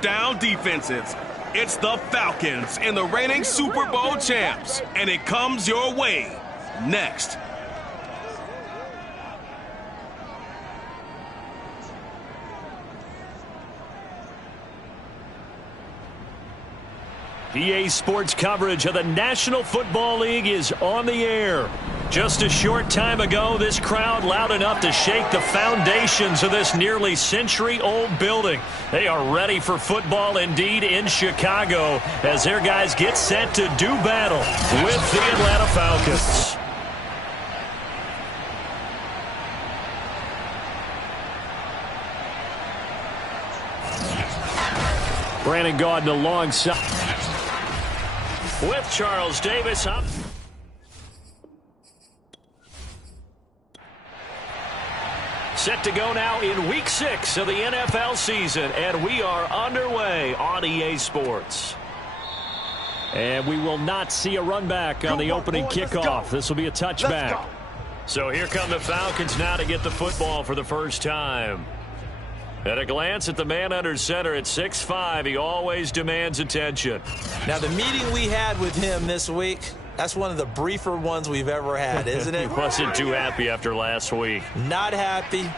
Down defenses. It's the Falcons and the reigning Super Bowl champs, and it comes your way next. EA Sports coverage of the National Football League is on the air. Just a short time ago, this crowd loud enough to shake the foundations of this nearly century-old building. They are ready for football indeed in Chicago as their guys get set to do battle with the Atlanta Falcons. Brandon Gaudin alongside with Charles Davis up. Set to go now in Week 6 of the NFL season, and we are underway on EA Sports. And we will not see a run back on the opening kickoff. This will be a touchback. So here come the Falcons now to get the football for the first time. At a glance at the man under center at 6'5", he always demands attention. Now, the meeting we had with him this week, that's one of the briefer ones we've ever had, isn't it? He wasn't too happy after last week. Not happy.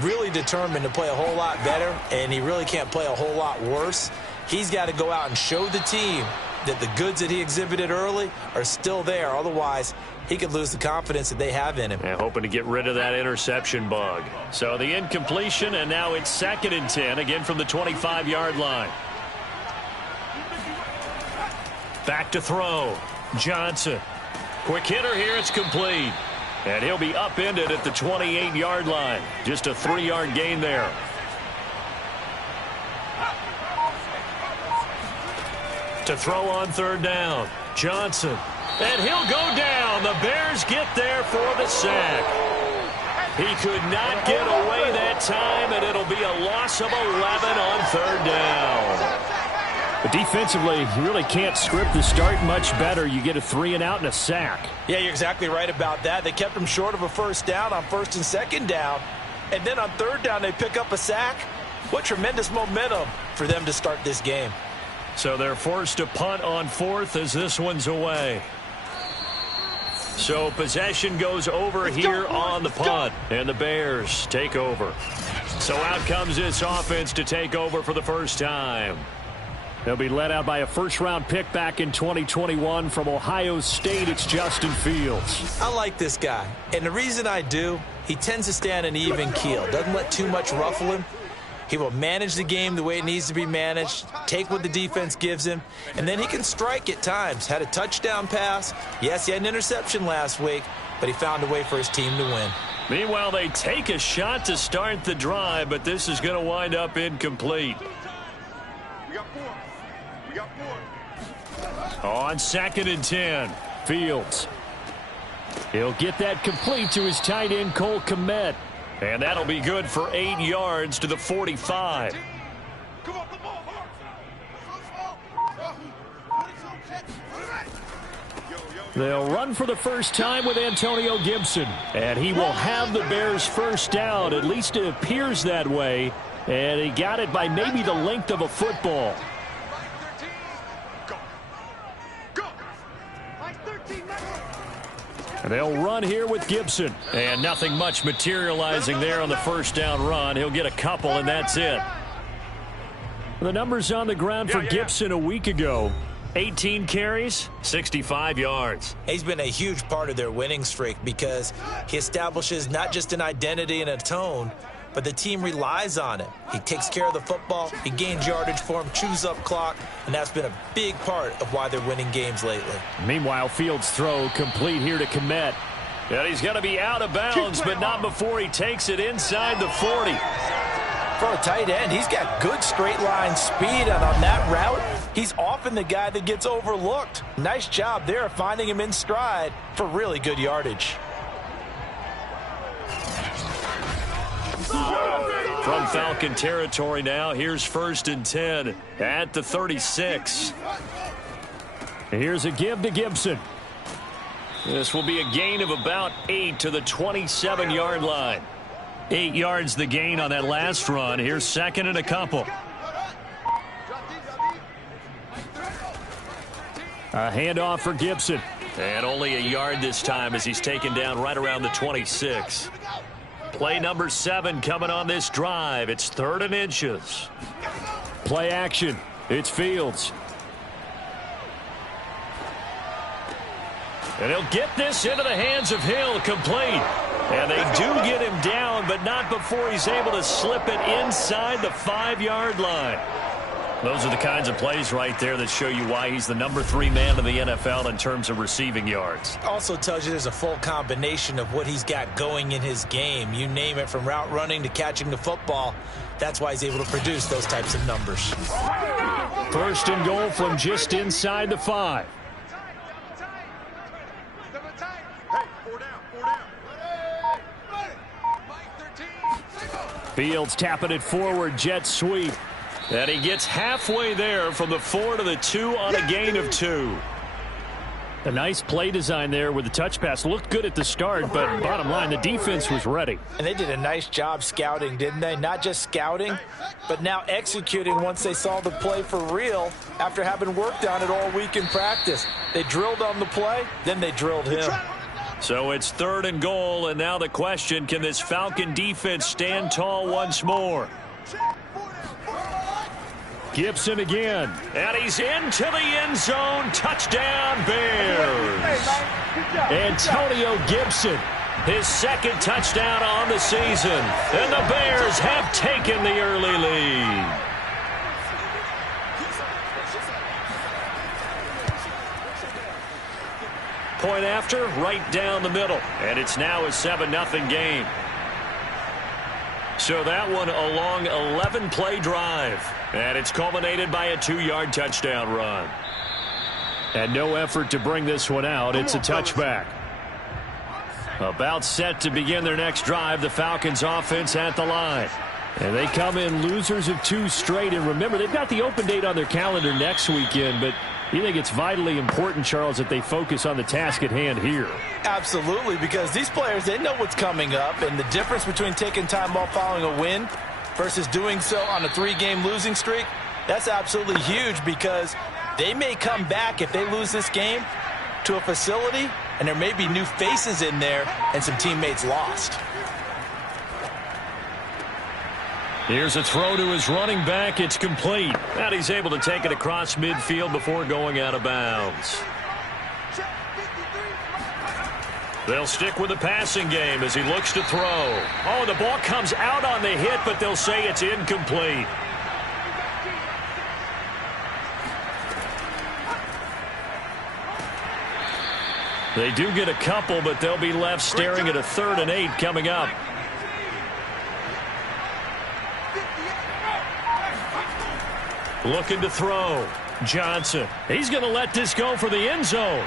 Really determined to play a whole lot better, and he really can't play a whole lot worse. He's got to go out and show the team that the goods that he exhibited early are still there. Otherwise, he could lose the confidence that they have in him. And hoping to get rid of that interception bug. So the incompletion, and now it's 2nd and 10, again from the 25-yard line. Back to throw. Johnson. Quick hitter here, it's complete. And he'll be upended at the 28-yard line. Just a 3-yard gain there. To throw on 3rd down. Johnson. And he'll go down. The Bears get there for the sack. He could not get away that time, and it'll be a loss of 11 on 3rd down. But defensively, you really can't script the start much better. You get a 3-and-out and a sack. Yeah, you're exactly right about that. They kept him short of a 1st down on 1st and 2nd down. And then on 3rd down, they pick up a sack. What tremendous momentum for them to start this game. So they're forced to punt on 4th as this one's away. So possession goes over here on the punt, and the Bears take over. So out comes this offense to take over for the first time. They'll be led out by a first-round pick back in 2021 from Ohio State. It's Justin Fields. I like this guy, and the reason I do, he tends to stay on an even keel. Doesn't let too much ruffle him. He will manage the game the way it needs to be managed, take what the defense gives him, and then he can strike at times. Had a touchdown pass. Yes, he had an interception last week, but he found a way for his team to win. Meanwhile, they take a shot to start the drive, but this is going to wind up incomplete. On 2nd and 10, Fields. He'll get that complete to his tight end, Cole Kmet. And that'll be good for 8 yards to the 45. They'll run for the first time with Antonio Gibson. And he will have the Bears' first down. At least it appears that way. And he got it by maybe the length of a football. They'll run here with Gibson. And nothing much materializing there on the first down run. He'll get a couple, and that's it. The numbers on the ground for Gibson a week ago. 18 carries, 65 yards. He's been a huge part of their winning streak because he establishes not just an identity and a tone, but the team relies on him. He takes care of the football, he gains yardage for him, chews up clock, and that's been a big part of why they're winning games lately. Meanwhile, Fields' throw complete here to Kmet. And he's going to be out of bounds, but not before he takes it inside the 40. For a tight end, he's got good straight line speed, and on that route, he's often the guy that gets overlooked. Nice job there finding him in stride for really good yardage. From Falcon territory now, here's 1st and 10 at the 36. Here's a give to Gibson. This will be a gain of about 8 to the 27-yard line. 8 yards the gain on that last run. Here's 2nd and a couple. A handoff for Gibson. And only a yard this time as he's taken down right around the 26. Play number 7 coming on this drive. It's 3rd and inches. Play action. It's Fields. And he'll get this into the hands of Hill, complete. And they do get him down, but not before he's able to slip it inside the 5-yard line. Those are the kinds of plays right there that show you why he's the number 3 man in the NFL in terms of receiving yards. Also tells you there's a full combination of what he's got going in his game. You name it, from route running to catching the football. That's why he's able to produce those types of numbers. 1st and goal from just inside the 5. Fields tapping it forward, jet sweep. And he gets halfway there from the 4 to the 2 on a gain of 2. A nice play design there with the touch pass. Looked good at the start, but bottom line, the defense was ready. And they did a nice job scouting, didn't they? Not just scouting, but now executing once they saw the play for real after having worked on it all week in practice. They drilled on the play, then they drilled him. So it's 3rd and goal, and now the question, can this Falcon defense stand tall once more? Gibson again. And he's into the end zone. Touchdown, Bears. Antonio Gibson. His 2nd touchdown on the season. And the Bears have taken the early lead. Point after, right down the middle. And it's now a 7-0 game. So that one a long 11-play drive. And it's culminated by a 2-yard touchdown run. And no effort to bring this one out. It's a touchback. About set to begin their next drive, the Falcons offense at the line. And they come in losers of 2 straight. And remember, they've got the open date on their calendar next weekend, but you think it's vitally important, Charles, that they focus on the task at hand here? Absolutely, because these players, they know what's coming up, and the difference between taking time off following a win versus doing so on a 3-game losing streak, that's absolutely huge, because they may come back if they lose this game to a facility, and there may be new faces in there and some teammates lost. Here's a throw to his running back. It's complete. And he's able to take it across midfield before going out of bounds. They'll stick with the passing game as he looks to throw. Oh, the ball comes out on the hit, but they'll say it's incomplete. They do get a couple, but they'll be left staring at a 3rd and 8 coming up. Looking to throw. Johnson. He's going to let this go for the end zone.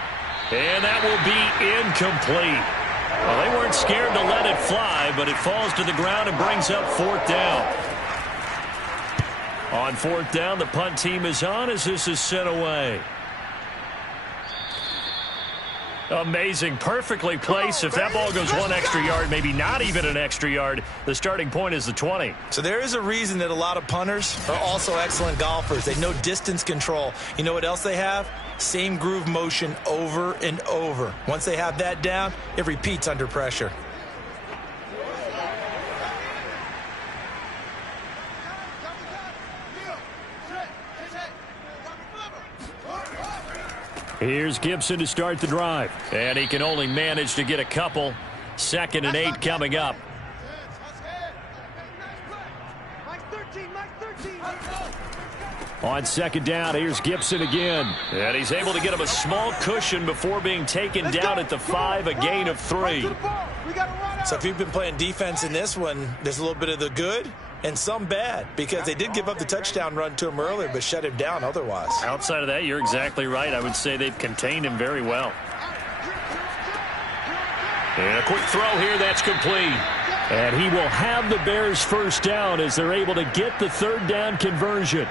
And that will be incomplete. Well, they weren't scared to let it fly, but it falls to the ground and brings up 4th down. On 4th down, the punt team is on as this is sent away. Amazing. Perfectly placed. If that ball goes 1 extra yard, maybe not even an extra yard, the starting point is the 20. So there is a reason that a lot of punters are also excellent golfers. They know distance control. You know what else they have? Same groove motion over and over. Once they have that down, it repeats under pressure. Here's Gibson to start the drive. And he can only manage to get a couple. 2nd and 8 coming up. On 2nd down, here's Gibson again. And he's able to get him a small cushion before being taken down at the 5, a gain of 3. So if you've been playing defense in this one, there's a little bit of the good and some bad, because they did give up the touchdown run to him earlier but shut him down otherwise. Outside of that, you're exactly right. I would say they've contained him very well. And a quick throw here, that's complete. And he will have the Bears 1st down as they're able to get the 3rd down conversion.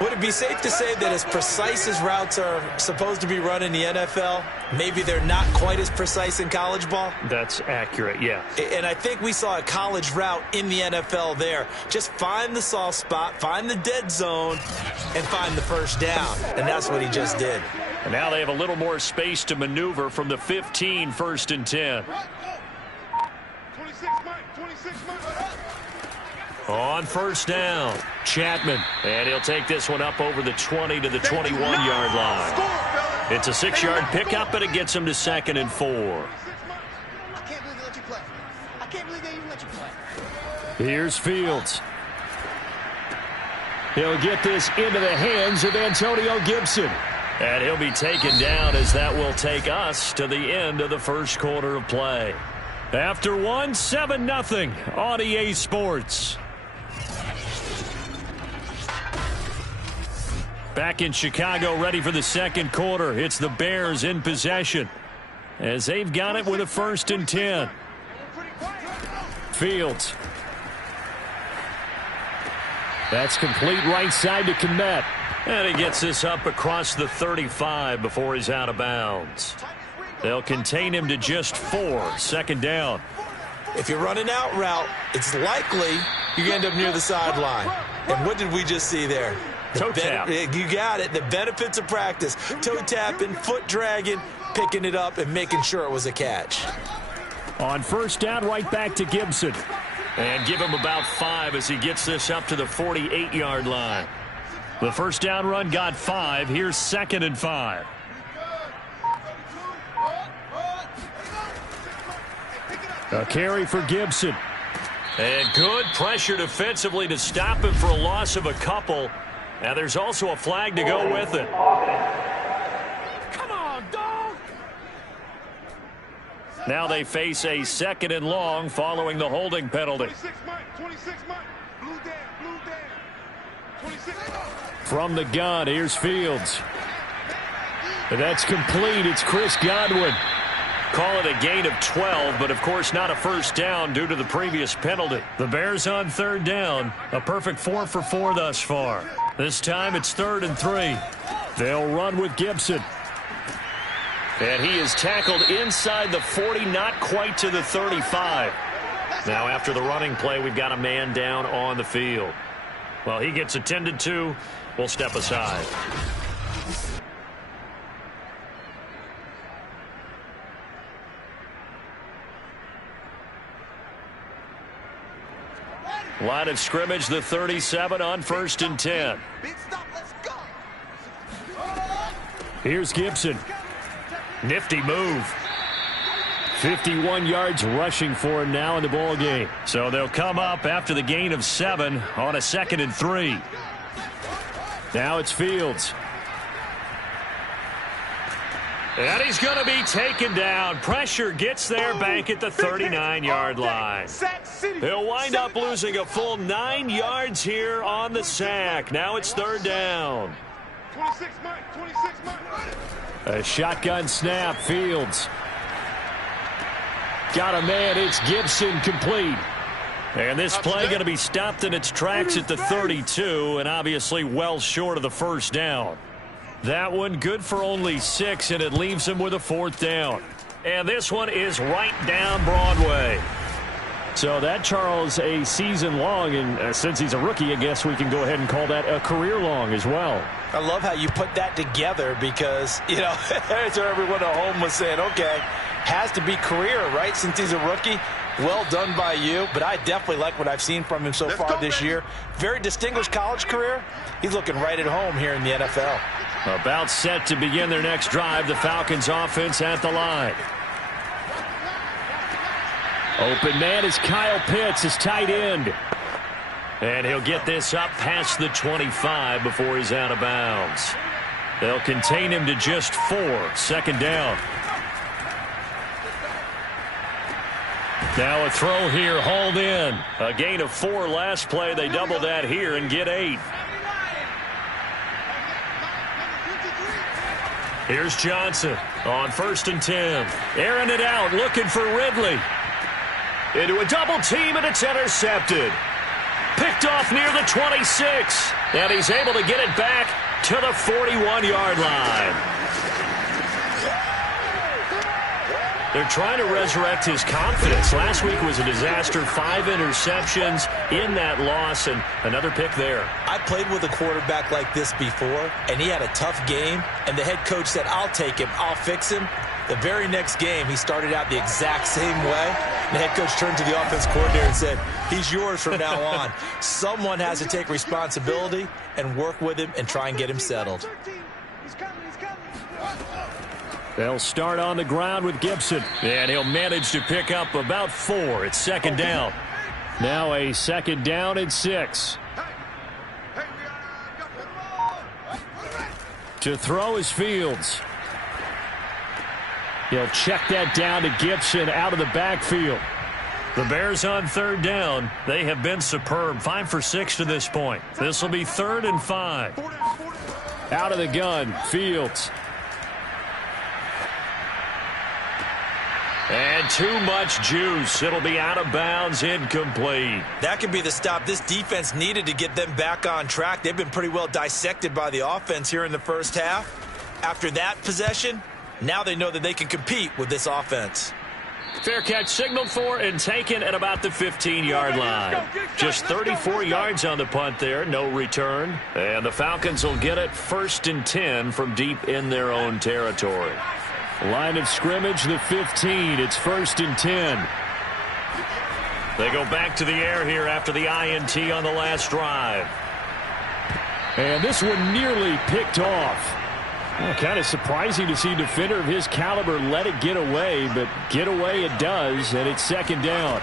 Would it be safe to say that as precise as routes are supposed to be run in the NFL, maybe they're not quite as precise in college ball? That's accurate, yeah. And I think we saw a college route in the NFL there. Just find the soft spot, find the dead zone, and find the 1st down. And that's what he just did. And now they have a little more space to maneuver from the 15, 1st and 10. 26 Mike. On 1st down, Chapman. And he'll take this one up over the 20 to the 21-yard line. It's a 6-yard pickup, and it gets him to 2nd and 4. I can't believe they let you play. I can't believe they even let you play. Here's Fields. He'll get this into the hands of Antonio Gibson. And he'll be taken down as that will take us to the end of the first quarter of play. After 7-0 on EA Sports. Back in Chicago, ready for the second quarter. It's the Bears in possession as they've got it with a 1st and 10. Fields. That's complete right side to Kmet. And he gets this up across the 35 before he's out of bounds. They'll contain him to just 4, 2nd down. If you're running out route, it's likely you end up near the sideline. And what did we just see there? Toe tap. You got it. The benefits of practice. Toe tapping, foot dragging, picking it up, and making sure it was a catch. On 1st down, right back to Gibson. And give him about 5 as he gets this up to the 48-yard line. The 1st down run got 5. Here's 2nd and 5. A carry for Gibson. And good pressure defensively to stop him for a loss of a couple. Now there's also a flag to go with it. Come on, dog. Now they face a 2nd and long following the holding penalty. 26 Mike. Blue down. 26 From the gun, here's Fields. That's complete. It's Chris Godwin. Call it a gain of 12, but of course not a 1st down due to the previous penalty. The Bears on 3rd down. A perfect 4 for 4 thus far. This time it's 3rd and 3. They'll run with Gibson. And he is tackled inside the 40, not quite to the 35. Now after the running play, we've got a man down on the field. Well, he gets attended to. We'll step aside. Line of scrimmage, the 37 on 1st and 10. Big stop. Let's go. Here's Gibson. Nifty move. 51 yards rushing for him now in the ball game. So they'll come up after the gain of 7 on a 2nd and 3. Now it's Fields. And he's going to be taken down. Pressure gets there back at the 39-yard line. He'll wind up losing a full 9 yards here on the sack. Now it's 3rd down. 26 Mike. A shotgun snap. Fields. Got a man. It's Gibson, complete. And this play going to be stopped in its tracks at the 32, and obviously well short of the 1st down. That one good for only 6, and it leaves him with a 4th down. And this one is right down Broadway. So that, Charles, a season long, and since he's a rookie, I guess we can go ahead and call that a career long as well. I love how you put that together because, you know, that's what everyone at home was saying, okay, has to be career, right, since he's a rookie. Well done by you, but I definitely like what I've seen from him so far this year. Very distinguished college career. He's looking right at home here in the NFL. About set to begin their next drive, the Falcons offense at the line. Open man is Kyle Pitts, his tight end. And he'll get this up past the 25 before he's out of bounds. They'll contain him to just 4, 2nd down. Now a throw here, hauled in. A gain of 4 last play. They double that here and get 8. Here's Johnson on 1st and 10. Airing it out, looking for Ridley. Into a double team, and it's intercepted. Picked off near the 26. And he's able to get it back to the 41-yard line. They're trying to resurrect his confidence. Last week was a disaster. 5 interceptions in that loss, and another pick there. I played with a quarterback like this before, and he had a tough game, and the head coach said, I'll take him, I'll fix him. The very next game, he started out the exact same way. The head coach turned to the offense coordinator and said, he's yours from now on. Someone has to take responsibility and work with him and try and get him settled. They'll start on the ground with Gibson. And he'll manage to pick up about 4. It's second down. Now a second down and 6. To throw is Fields. He'll check that down to Gibson out of the backfield. The Bears on third down. They have been superb. 5 for 6 to this point. This will be 3rd and 5. Out of the gun, Fields. And too much juice. It'll be out of bounds, incomplete. That could be the stop this defense needed to get them back on track. They've been pretty well dissected by the offense here in the first half. After that possession, now they know that they can compete with this offense. Fair catch signaled for and taken at about the 15-yard line. Just 34 yards on the punt there, no return. And the Falcons will get it 1st and 10 from deep in their own territory. Line of scrimmage, the 15. It's 1st and 10. They go back to the air here after the INT on the last drive. And this one nearly picked off. Well, kind of surprising to see a defender of his caliber let it get away, but get away it does, and it's second down.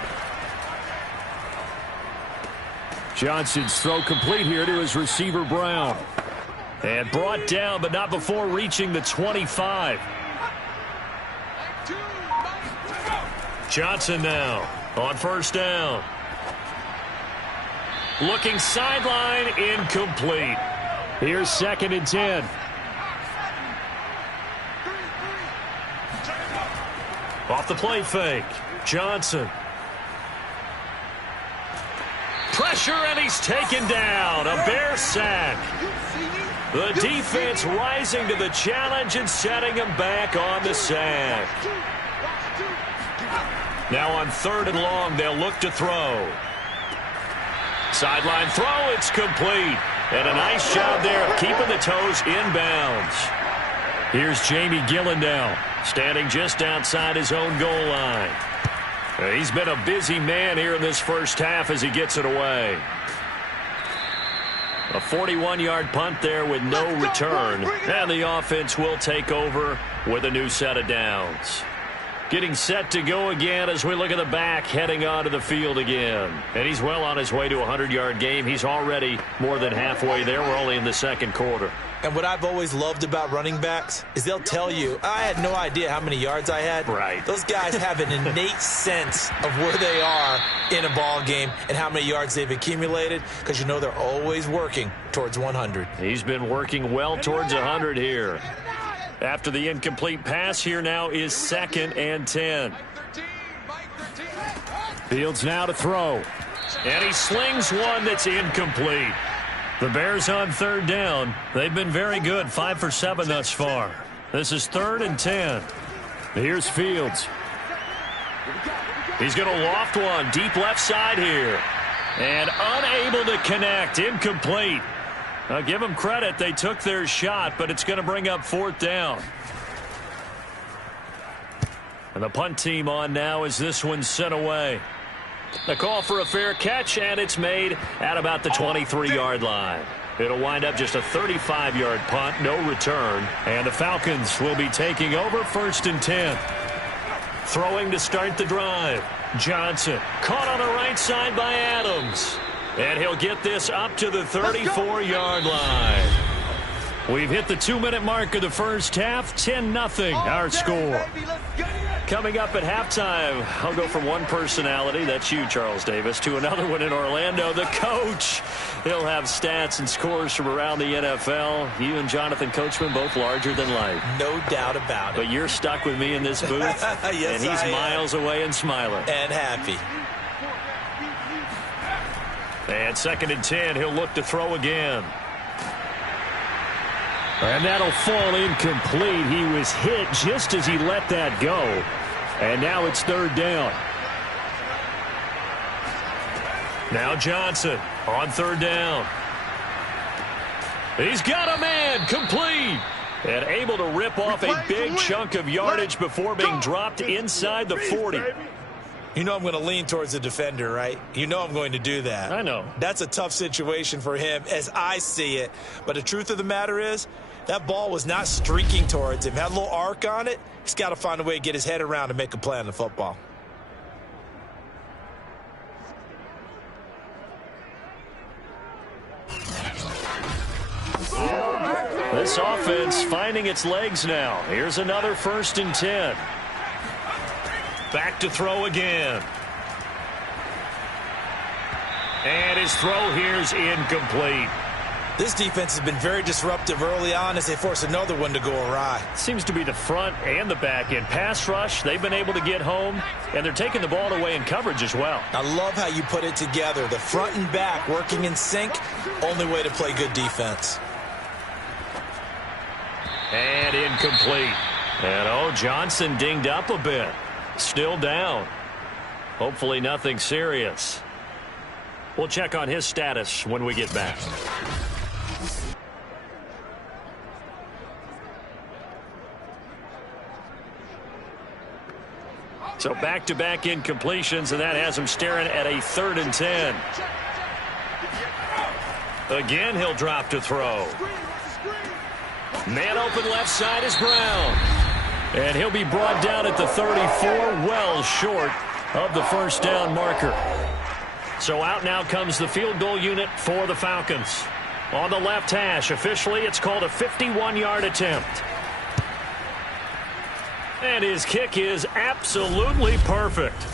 Johnson's throw complete here to his receiver, Brown. And brought down, but not before reaching the 25. Johnson now on first down. Looking sideline, incomplete. Here's 2nd and 10. Off the play fake. Johnson. Pressure, and he's taken down. A Bear sack. The defense rising to the challenge and setting him back on the sack. Now on 3rd and long, they'll look to throw. Sideline throw, it's complete. And a nice job there of keeping the toes inbounds. Here's Jamie Gillen now, standing just outside his own goal line. He's been a busy man here in this first half as he gets it away. A 41-yard punt there with no return. And the offense will take over with a new set of downs. Getting set to go again as we look at the back heading onto the field again. And he's well on his way to a 100-yard game. He's already more than halfway there. We're only in the second quarter. And what I've always loved about running backs is they'll tell you, I had no idea how many yards I had. Right. Those guys have an innate sense of where they are in a ball game and how many yards they've accumulated, because you know they're always working towards 100. He's been working well towards 100 here. After the incomplete pass, here now is 2nd and 10. Fields now to throw. And he slings one that's incomplete. The Bears on 3rd down. They've been very good, 5 for 7 thus far. This is 3rd and 10. Here's Fields. He's going to loft one deep left side here. And unable to connect, incomplete. I'll give them credit. They took their shot, but it's going to bring up 4th down. And the punt team on now as this one's sent away. The call for a fair catch, and it's made at about the 23-yard line. It'll wind up just a 35-yard punt, no return. And the Falcons will be taking over 1st and 10. Throwing to start the drive. Johnson caught on the right side by Adams. And he'll get this up to the 34-yard line. We've hit the 2-minute mark of the first half. 10-0 our score. Coming up at halftime, I'll go from one personality, that's you, Charles Davis, to another one in Orlando, the coach. He'll have stats and scores from around the NFL. You and Jonathan Coachman, both larger than life. No doubt about it. But you're stuck with me in this booth. Yes, and he's miles away and smiling. And happy. And 2nd and 10, he'll look to throw again. And that'll fall incomplete. He was hit just as he let that go. And now it's 3rd down. Now Johnson on 3rd down. He's got a man, complete. And able to rip off a big chunk of yardage before being dropped inside the 40. You know I'm going to lean towards the defender, right? You know I'm going to do that. I know. That's a tough situation for him as I see it. But the truth of the matter is, that ball was not streaking towards him. Had a little arc on it. He's got to find a way to get his head around and make a play on the football. This offense finding its legs now. Here's another 1st and 10. Back to throw again. And his throw here's incomplete. This defense has been very disruptive early on as they force another one to go awry. Seems to be the front and the back end. Pass rush, they've been able to get home, and they're taking the ball away in coverage as well. I love how you put it together. The front and back working in sync, only way to play good defense. And incomplete. And, Johnson dinged up a bit. Still down. Hopefully nothing serious. We'll check on his status when we get back. So back-to-back incompletions, and that has him staring at a 3rd and 10. Again, he'll drop to throw. Man open left side is Brown. And he'll be brought down at the 34, well short of the 1st down marker. So out now comes the field goal unit for the Falcons. On the left hash, officially it's called a 51-yard attempt. And his kick is absolutely perfect.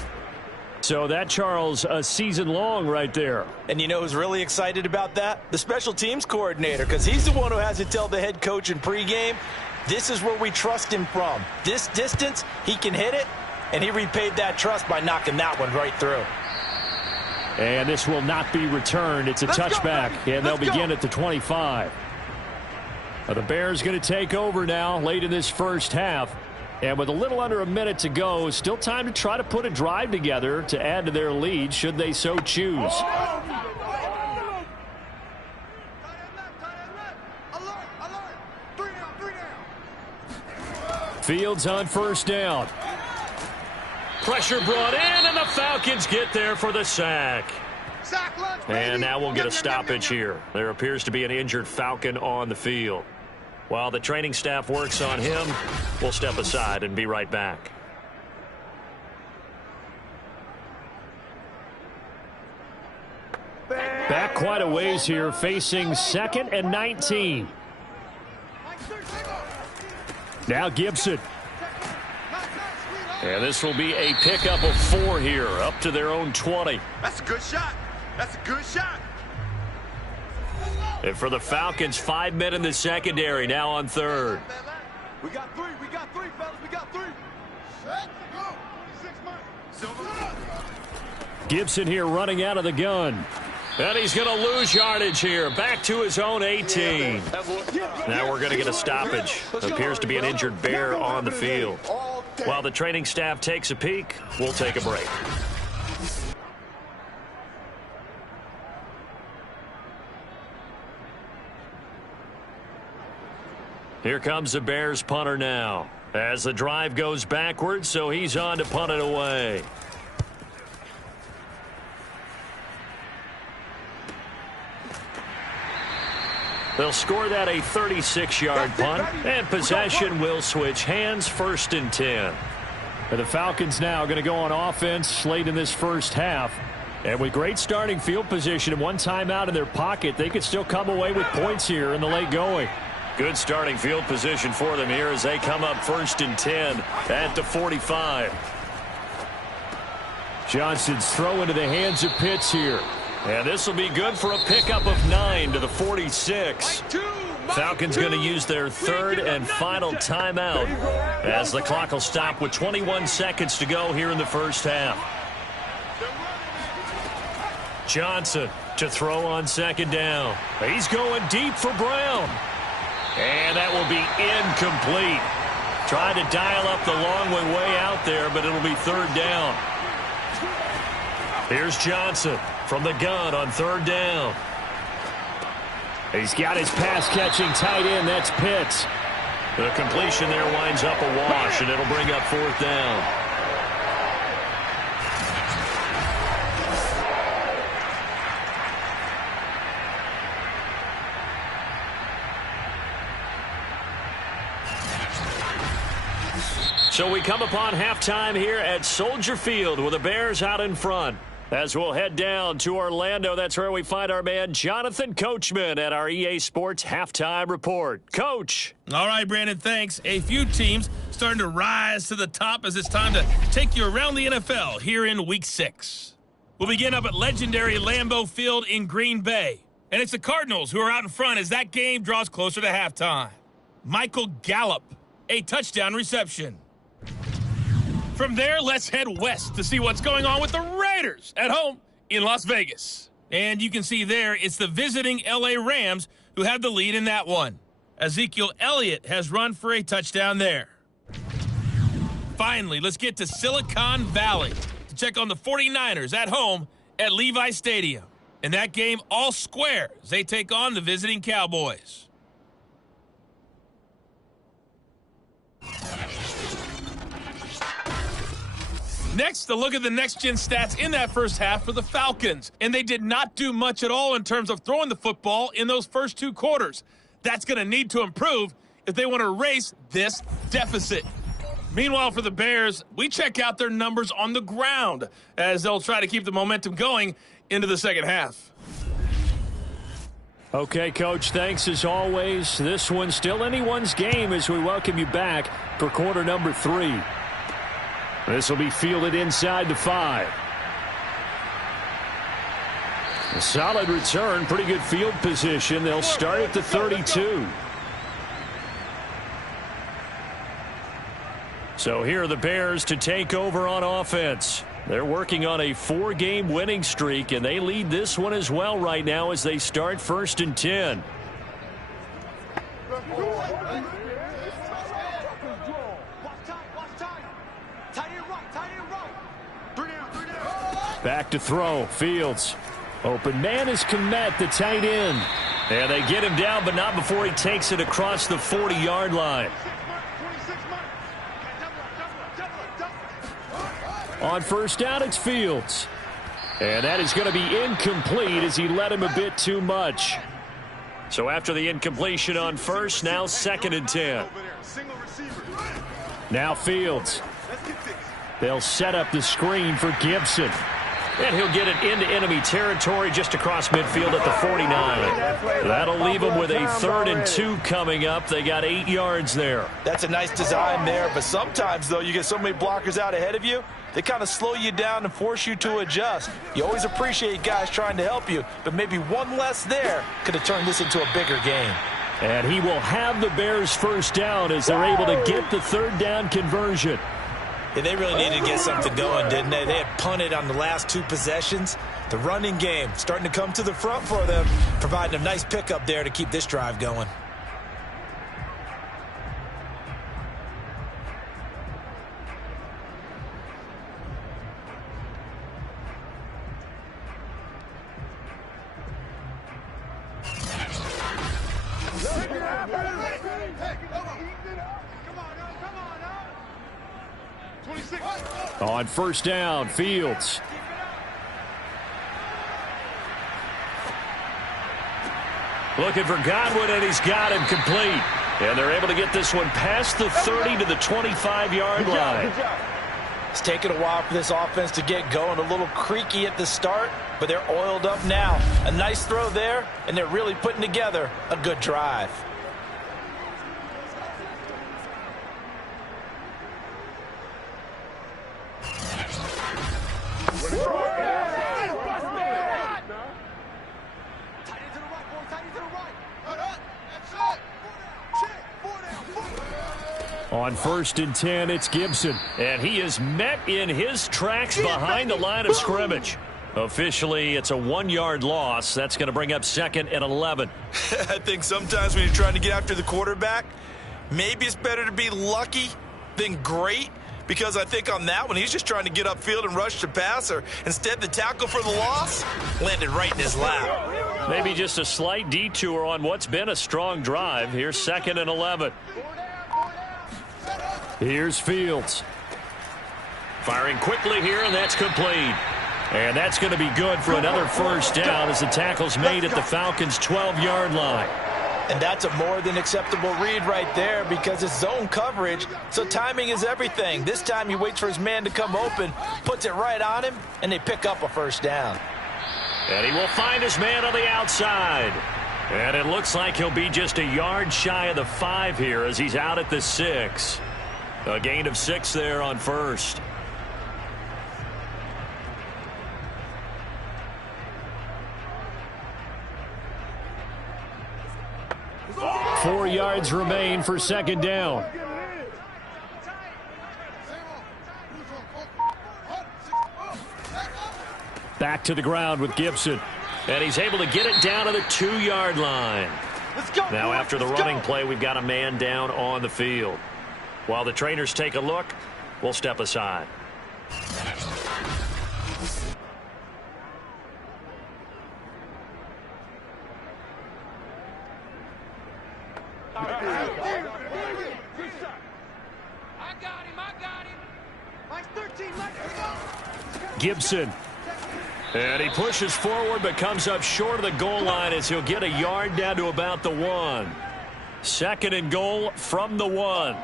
So that, Charles, a season long right there. And you know who's really excited about that? The special teams coordinator, because he's the one who has to tell the head coach in pregame, this is where we trust him from. This distance, he can hit it, and he repaid that trust by knocking that one right through. And this will not be returned. It's a touchback, and they'll begin at the 25. The Bears going to take over now late in this 1st half. And with a little under a minute to go, still time to try to put a drive together to add to their lead should they so choose. Fields on 1st down. Pressure brought in, and the Falcons get there for the sack. And now we'll get a stoppage here. There appears to be an injured Falcon on the field. While the training staff works on him, we'll step aside and be right back. Back quite a ways here, facing 2nd and 19. Now Gibson. And this will be a pickup of 4 here, up to their own 20. That's a good shot. That's a good shot. And for the Falcons, 5 men in the secondary, now on 3rd. We got 3. We got 3, fellas. We got 3. Set, go. 6 months. Gibson here running out of the gun. And he's going to lose yardage here. Back to his own 18. Now we're going to get a stoppage. Appears to be an injured Bear on the field. While the training staff takes a peek, we'll take a break. Here comes the Bears punter now. As the drive goes backwards, so he's on to punt it away. They'll score that a 36-yard punt, and possession will switch hands, 1st and 10. And the Falcons now going to go on offense late in this 1st half. And with great starting field position and one timeout in their pocket, they could still come away with points here in the late going. Good starting field position for them here as they come up 1st and 10 at the 45. Johnson's throw into the hands of Pitts here. And this will be good for a pickup of 9 to the 46. Falcons going to use their 3rd and final timeout as the clock will stop with 21 seconds to go here in the 1st half. Johnson to throw on 2nd down. He's going deep for Brown. And that will be incomplete. Trying to dial up the long way out there, but it'll be third down. Here's Johnson from the gun on third down. He's got his pass-catching tight end. That's Pitts. The completion there winds up a wash, and it'll bring up fourth down. So we come upon halftime here at Soldier Field with the Bears out in front. As we'll head down to Orlando, that's where we find our man Jonathan Coachman at our EA Sports Halftime Report. Coach. All right, Brandon, thanks. A few teams starting to rise to the top as it's time to take you around the NFL here in Week 6. We'll begin up at legendary Lambeau Field in Green Bay. And it's the Cardinals who are out in front as that game draws closer to halftime. Michael Gallup, a touchdown reception. From there, let's head west to see what's going on with the Raiders at home in Las Vegas. And you can see there, it's the visiting L.A. Rams who have the lead in that one. Ezekiel Elliott has run for a touchdown there. Finally, let's get to Silicon Valley to check on the 49ers at home at Levi Stadium. In that game, all square as they take on the visiting Cowboys. Next, a look at the next-gen stats in that first half for the Falcons. And they did not do much at all in terms of throwing the football in those first two quarters. That's going to need to improve if they want to erase this deficit. Meanwhile, for the Bears, we check out their numbers on the ground as they'll try to keep the momentum going into the second half. Okay, Coach, thanks as always. This one's still anyone's game as we welcome you back for quarter number 3. This will be fielded inside the 5. A solid return, pretty good field position. They'll start at the 32. So here are the Bears to take over on offense. They're working on a 4-game winning streak, and they lead this one as well right now as they start 1st and 10. Back to throw. Fields. Open man is Kmet, the tight end. And they get him down, but not before he takes it across the 40-yard line. On first down, it's Fields. And that is going to be incomplete as he led him a bit too much. So after the incompletion on first, now 2nd and 10. Now Fields. They'll set up the screen for Gibson. And he'll get it into enemy territory just across midfield at the 49. That'll leave them with a 3rd and 2 coming up. They got 8 yards there. That's a nice design there, but sometimes, though, you get so many blockers out ahead of you, they kind of slow you down and force you to adjust. You always appreciate guys trying to help you, but maybe one less there could have turned this into a bigger game. And he will have the Bears first down as they're able to get the 3rd down conversion. Yeah, they really needed to get something going, didn't they? They had punted on the last 2 possessions. The running game starting to come to the front for them, providing a nice pickup there to keep this drive going. On first down, Fields. Looking for Godwin, and he's got him complete. And they're able to get this one past the 30 to the 25-yard line. It's taken a while for this offense to get going. A little creaky at the start, but they're oiled up now. A nice throw there, and they're really putting together a good drive. On 1st and 10, it's Gibson. And he is met in his tracks behind the line of scrimmage. Officially, it's a 1-yard loss. That's going to bring up 2nd and 11. I think sometimes when you're trying to get after the quarterback, Maybe it's better to be lucky than great, because I think on that one, he's just trying to get upfield and rush the passer. Instead, the tackle for the loss landed right in his lap. Maybe just a slight detour on what's been a strong drive. Here's 2nd and 11. Here's Fields. Firing quickly here, and that's complete. And that's going to be good for another first down as the tackle's made at the Falcons' 12-yard line. And that's a more than acceptable read right there, because it's zone coverage, so timing is everything. This time he waits for his man to come open, puts it right on him, and they pick up a first down. And he will find his man on the outside. And it looks like he'll be just a yard shy of the 5 here as he's out at the 6. A gain of 6 there on first. Four yards remain for 2nd down. Back to the ground with Gibson. And he's able to get it down to the 2-yard line. Now after the running play, we've got a man down on the field. While the trainers take a look, we'll step aside. Gibson. And he pushes forward but comes up short of the goal line as he'll get a yard down to about the 1. 2nd and goal from the 1.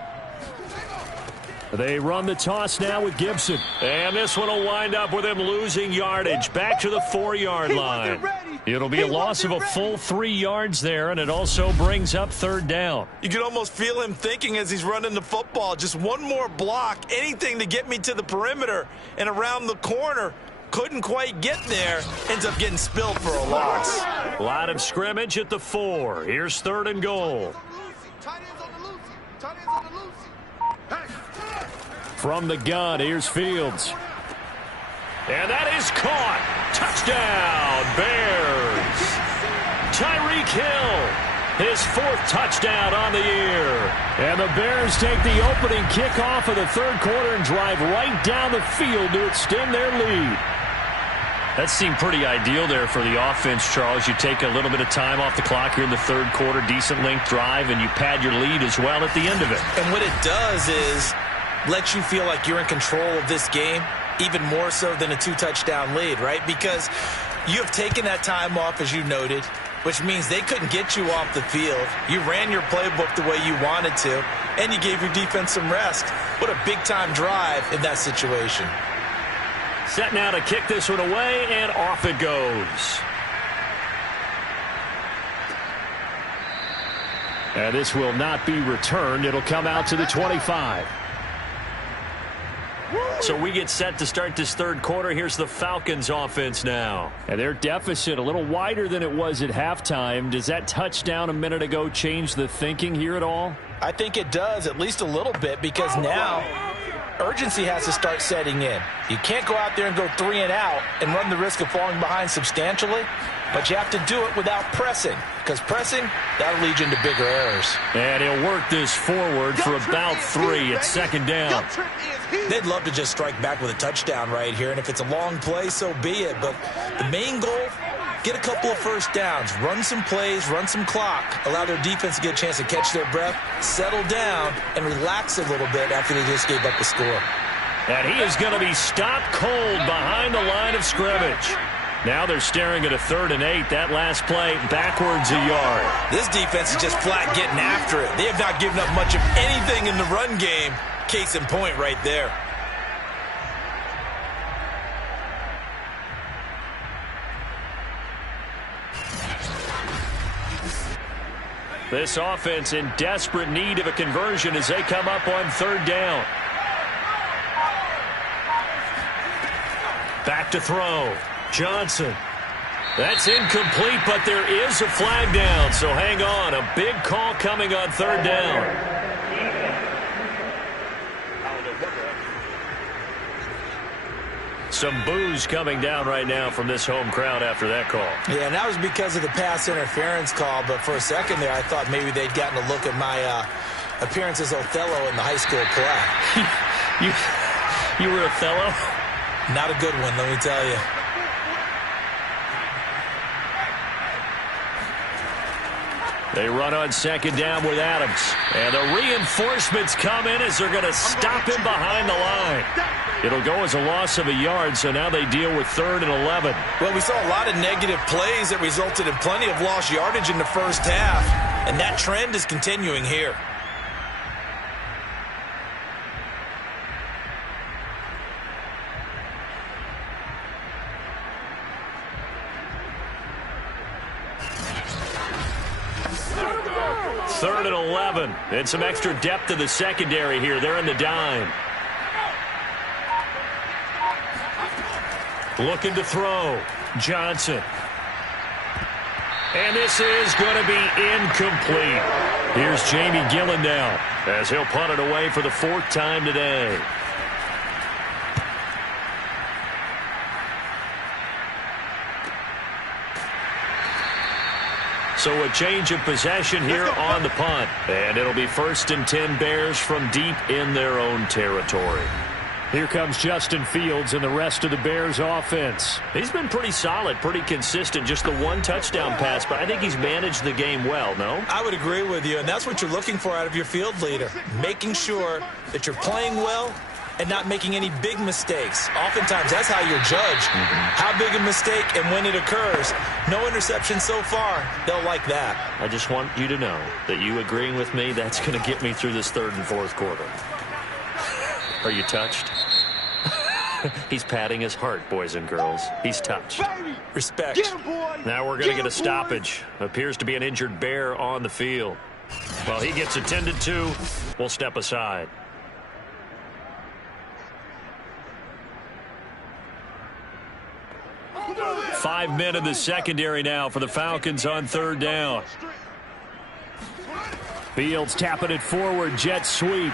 They run the toss now with Gibson. And this one will wind up with him losing yardage back to the 4-yard line. It'll be a loss of a full 3 yards there, and it also brings up 3rd down. You can almost feel him thinking as he's running the football, just one more block, anything to get me to the perimeter and around the corner. Couldn't quite get there, ends up getting spilled for a loss. Line of scrimmage at the 4. Here's 3rd and goal. From the gun, here's Fields. And that is caught. Touchdown, Bears. Tyreek Hill, his 4th touchdown on the year. And the Bears take the opening kickoff of the 3rd quarter and drive right down the field to extend their lead. That seemed pretty ideal there for the offense, Charles. You take a little bit of time off the clock here in the 3rd quarter, decent length drive, and you pad your lead as well at the end of it. And what it does is let you feel like you're in control of this game, even more so than a 2-touchdown lead, right? Because you have taken that time off, as you noted, which means they couldn't get you off the field. You ran your playbook the way you wanted to, and you gave your defense some rest. What a big-time drive in that situation. Set now to kick this one away, and off it goes. And this will not be returned. It'll come out to the 25. So we get set to start this 3rd quarter. Here's the Falcons offense now. And their deficit a little wider than it was at halftime. Does that touchdown a minute ago change the thinking here at all? I think it does, at least a little bit, because now urgency has to start setting in. You can't go out there and go 3 and out and run the risk of falling behind substantially, but you have to do it without pressing, because pressing, that'll lead you into bigger errors. And he'll work this forward for about 3 at 2nd down. They'd love to just strike back with a touchdown right here, and if it's a long play, so be it. But the main goal, get a couple of first downs, run some plays, run some clock, allow their defense to get a chance to catch their breath, settle down, and relax a little bit after they just gave up the score. And he is going to be stopped cold behind the line of scrimmage. Now they're staring at a 3rd and 8. That last play backwards a yard. This defense is just flat getting after it. They have not given up much of anything in the run game. Case in point right there. This offense in desperate need of a conversion as they come up on 3rd down. Back to throw. Johnson. That's incomplete, but there is a flag down, so hang on. A big call coming on 3rd down. Some boos coming down right now from this home crowd after that call. Yeah, and that was because of the pass interference call, but for a second there I thought maybe they'd gotten a look at my appearance as Othello in the high school play. You were Othello? Not a good one, let me tell you. They run on second down with Adams. And the reinforcements come in as they're going to stop him behind the line. It'll go as a loss of a yard, so now they deal with 3rd and 11. Well, we saw a lot of negative plays that resulted in plenty of lost yardage in the first half, and that trend is continuing here. Third and 11. And some extra depth to the secondary here. They're in the dime. Looking to throw. Johnson. And this is going to be incomplete. Here's Jamie Gillen now as he'll punt it away for the 4th time today. So a change of possession here on the punt. And it'll be 1st and 10 Bears from deep in their own territory. Here comes Justin Fields and the rest of the Bears offense. He's been pretty solid, pretty consistent, just the 1 touchdown pass, but I think he's managed the game well, no? I would agree with you, and that's what you're looking for out of your field leader, making sure that you're playing well and not making any big mistakes. Oftentimes, that's how you're judged. How big a mistake and when it occurs. No interception so far. They'll like that. I just want you to know that you agreeing with me, that's going to get me through this 3rd and 4th quarter. Are you touched? He's patting his heart, boys and girls. He's touched. Respect. Now we're going to get a stoppage. Appears to be an injured Bear on the field. Well, he gets attended to. We'll step aside. Five men in the secondary now for the Falcons on 3rd down. Fields tapping it forward, jet sweep.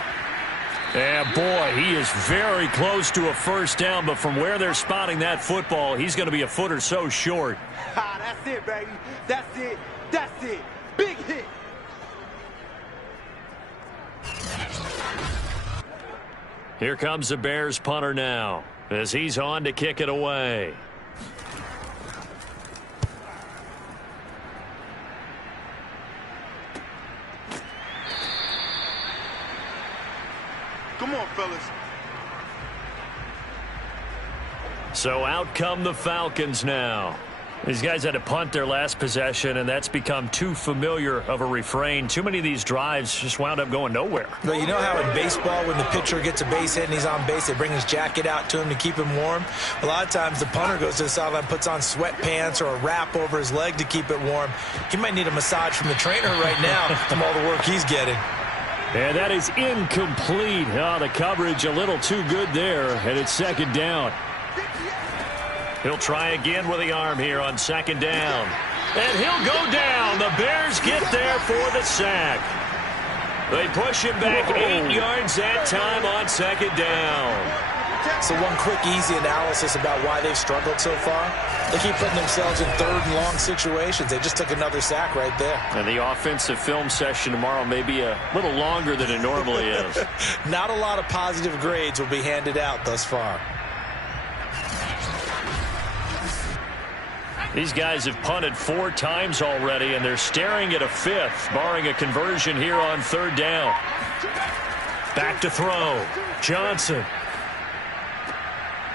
And boy, he is very close to a 1st down, but from where they're spotting that football, he's going to be a foot or so short. That's it, baby. That's it. That's it. Big hit. Here comes the Bears punter now as he's on to kick it away. Come on, fellas. So out come the Falcons now. These guys had to punt their last possession, and that's become too familiar of a refrain. Too many of these drives just wound up going nowhere. But you know how in baseball, when the pitcher gets a base hit and he's on base, they bring his jacket out to him to keep him warm? A lot of times the punter goes to the sideline, puts on sweatpants or a wrap over his leg to keep it warm. He might need a massage from the trainer right now from all the work he's getting. And that is incomplete. Oh, the coverage a little too good there, and it's 2nd down. He'll try again with the arm here on 2nd down. And he'll go down. The Bears get there for the sack. They push him back 8 yards that time on 2nd down. So one quick, easy analysis about why they've struggled so far. They keep putting themselves in 3rd and long situations. They just took another sack right there. And the offensive film session tomorrow may be a little longer than it normally is. Not a lot of positive grades will be handed out thus far. These guys have punted 4 times already, and they're staring at a 5th, barring a conversion here on 3rd down. Back to throw. Johnson.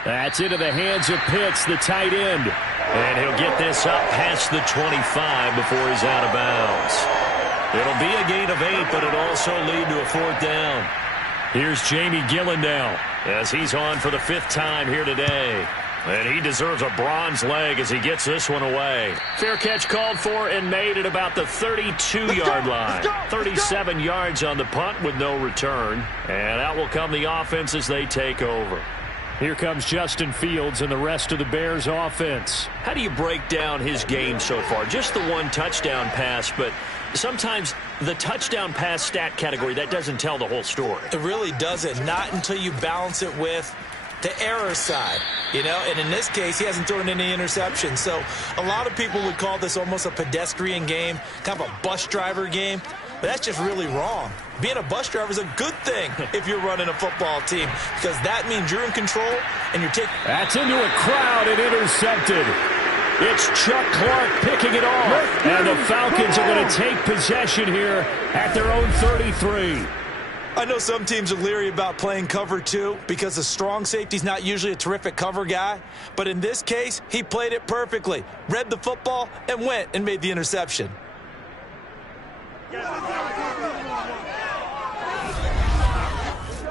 That's into the hands of Pitts, the tight end. And he'll get this up past the 25 before he's out of bounds. It'll be a gain of 8, but it'll also lead to a 4th down. Here's Jamie Gillen now as he's on for the 5th time here today. And he deserves a bronze leg as he gets this one away. Fair catch called for and made at about the 32-yard line. 37 yards on the punt with no return. And out will come the offense as they take over. Here comes Justin Fields and the rest of the Bears offense. How do you break down his game so far? Just the 1 touchdown pass, but sometimes the touchdown pass stat category, that doesn't tell the whole story. It really doesn't. Not until you balance it with the error side, you know, and in this case, he hasn't thrown any interceptions. So a lot of people would call this almost a pedestrian game, kind of a bus driver game. But that's just really wrong. Being a bus driver is a good thing if you're running a football team, because that means you're in control and you're taking... That's into a crowd and intercepted. It's Chuck Clark picking it off. And the Falcons are going to take possession here at their own 33. I know some teams are leery about playing cover 2 because the strong safety's not usually a terrific cover guy. But in this case, he played it perfectly, read the football, and went and made the interception.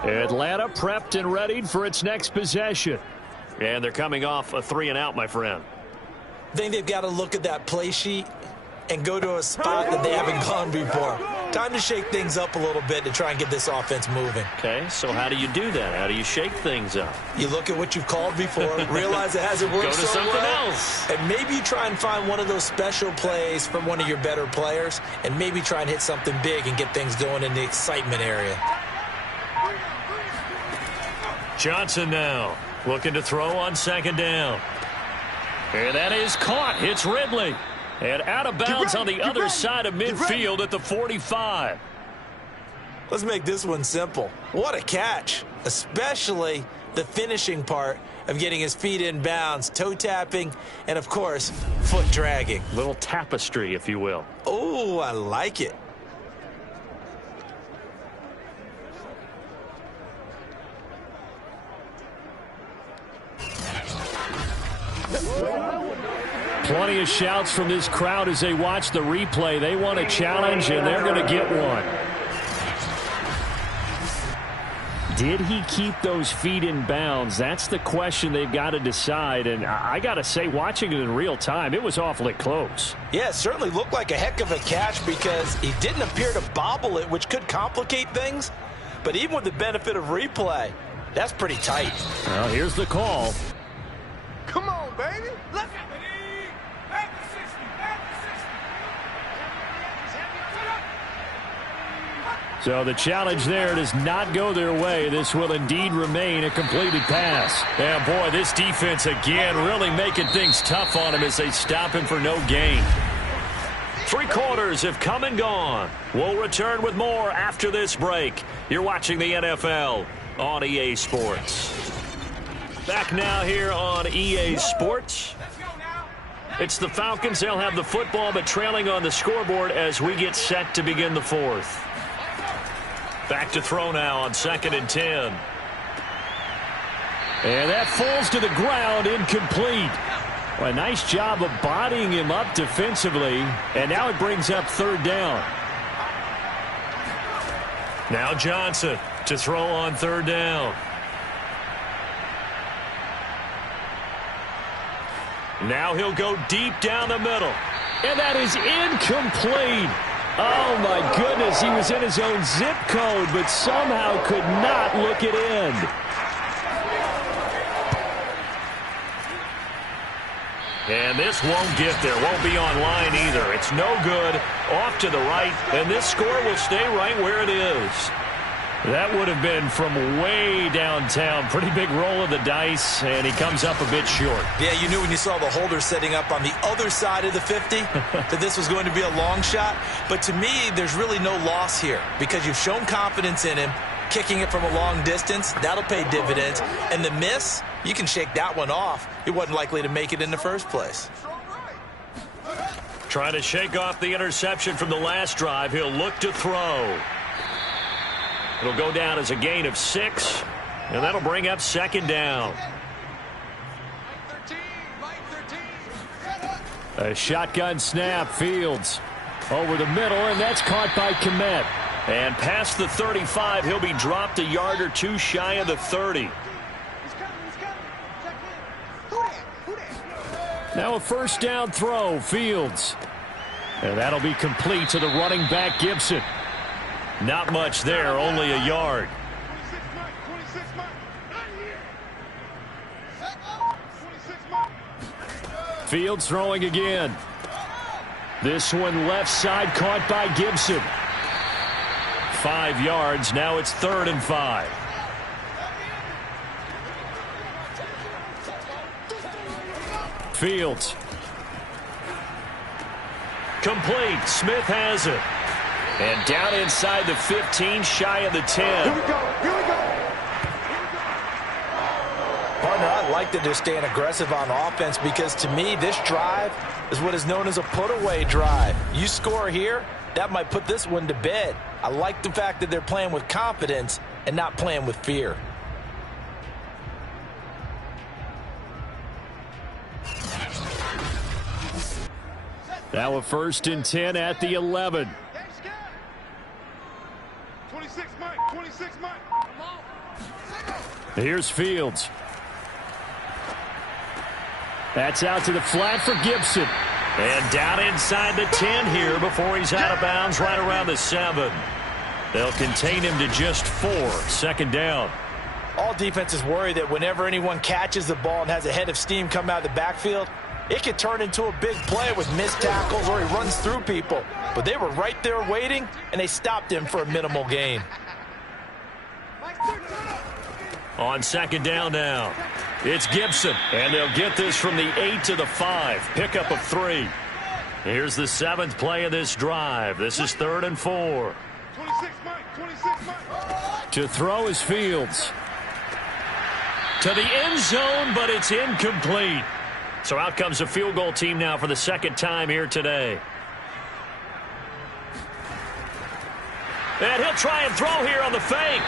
Atlanta prepped and readied for its next possession. And they're coming off a 3-and-out, my friend. I think they've got to look at that play sheet and go to a spot that they haven't gone before. Time to shake things up a little bit to try and get this offense moving. Okay, so how do you do that? How do you shake things up? You look at what you've called before, realize it hasn't worked Go to so something well, else. and maybe you try and find one of those special plays from one of your better players, and maybe try and hit something big and get things going in the excitement area. Johnson now looking to throw on 2nd down. And that is caught. It's Ridley. And out of bounds on the other side of midfield at the 45. Let's make this one simple. What a catch, especially the finishing part of getting his feet in bounds, toe tapping, and, of course, foot dragging. Little tapestry, if you will. Oh, I like it. Plenty of shouts from this crowd as they watch the replay. They want a challenge, and they're going to get one. Did he keep those feet in bounds? That's the question they've got to decide. And I got to say, watching it in real time, it was awfully close. Yeah, it certainly looked like a heck of a catch because he didn't appear to bobble it, which could complicate things. But even with the benefit of replay, that's pretty tight. Well, here's the call. Come on, baby. Let's go. So the challenge there does not go their way. This will indeed remain a completed pass. Yeah, boy, this defense again really making things tough on him as they stop him for no gain. 3 quarters have come and gone. We'll return with more after this break. You're watching the NFL on EA Sports. Back now here on EA Sports. It's the Falcons. They'll have the football, but trailing on the scoreboard as we get set to begin the 4th. Back to throw now on 2nd and 10. And that falls to the ground, incomplete. Well, a nice job of bodying him up defensively, and now it brings up 3rd down. Now Johnson to throw on 3rd down. Now he'll go deep down the middle. And that is incomplete. Oh, my goodness. He was in his own zip code, but somehow could not look it in. And this won't get there. Won't be online either. It's no good. Off to the right. And this score will stay right where it is. That would have been from way downtown. Pretty big roll of the dice, and he comes up a bit short. Yeah, you knew when you saw the holder setting up on the other side of the 50 that this was going to be a long shot. But to me, there's really no loss here because you've shown confidence in him. Kicking it from a long distance, that'll pay dividends. And the miss, you can shake that one off. He wasn't likely to make it in the first place. Trying to shake off the interception from the last drive. He'll look to throw. It'll go down as a gain of 6, and that'll bring up 2nd down. A shotgun snap, Fields over the middle, and that's caught by Kmet. And past the 35, he'll be dropped a yard or 2 shy of the 30. Now a 1st down throw, Fields. And that'll be complete to the running back, Gibson. Not much there, only a yard. Fields throwing again. This one left side caught by Gibson. 5 yards. Now it's 3rd and 5. Fields. Complete. Smith has it. And down inside the 15, shy of the 10. Here we go. Here we go. Partner, I like that they're staying aggressive on offense because to me, this drive is what is known as a put-away drive. You score here, that might put this one to bed. I like the fact that they're playing with confidence and not playing with fear. Now a 1st and 10 at the 11. 26, Mike. 26, Mike. Here's Fields. That's out to the flat for Gibson. And down inside the 10 here before he's out of bounds right around the 7. They'll contain him to just 4. 2nd down. All defenses worry that whenever anyone catches the ball and has a head of steam come out of the backfield, it could turn into a big play with missed tackles or he runs through people. But they were right there waiting, and they stopped him for a minimal gain. On 2nd down now, it's Gibson. And they'll get this from the 8 to the 5. Pickup of 3. Here's the 7th play of this drive. This is 3rd and 4. 26, Mike. 26, Mike. To throw is Fields. To the end zone, but it's incomplete. So out comes the field goal team now for the 2nd time here today. And he'll try and throw here on the fake.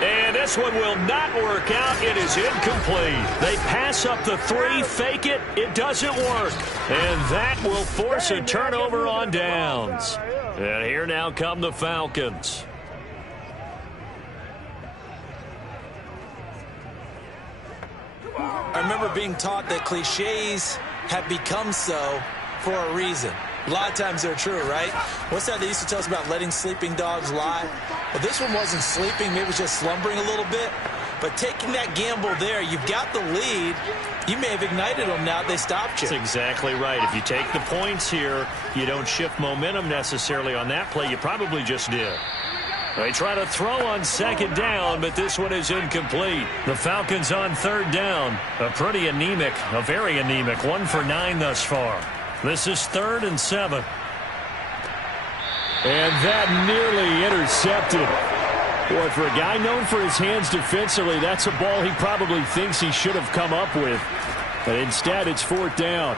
And this one will not work out. It is incomplete. They pass up the 3, fake it. It doesn't work. And that will force a turnover on downs. And here now come the Falcons. I remember being taught that cliches have become so for a reason. A lot of times they're true, right? What's that they used to tell us about letting sleeping dogs lie? Well, this one wasn't sleeping. Maybe it was just slumbering a little bit. But taking that gamble there, you've got the lead. You may have ignited them now. They stopped you. That's exactly right. If you take the points here, you don't shift momentum necessarily on that play. You probably just did. They try to throw on 2nd down, but this one is incomplete. The Falcons on 3rd down. A pretty anemic, a very anemic 1 for 9 thus far. This is 3rd and 7. And that nearly intercepted. Boy, for a guy known for his hands defensively, that's a ball he probably thinks he should have come up with. But instead, it's 4th down.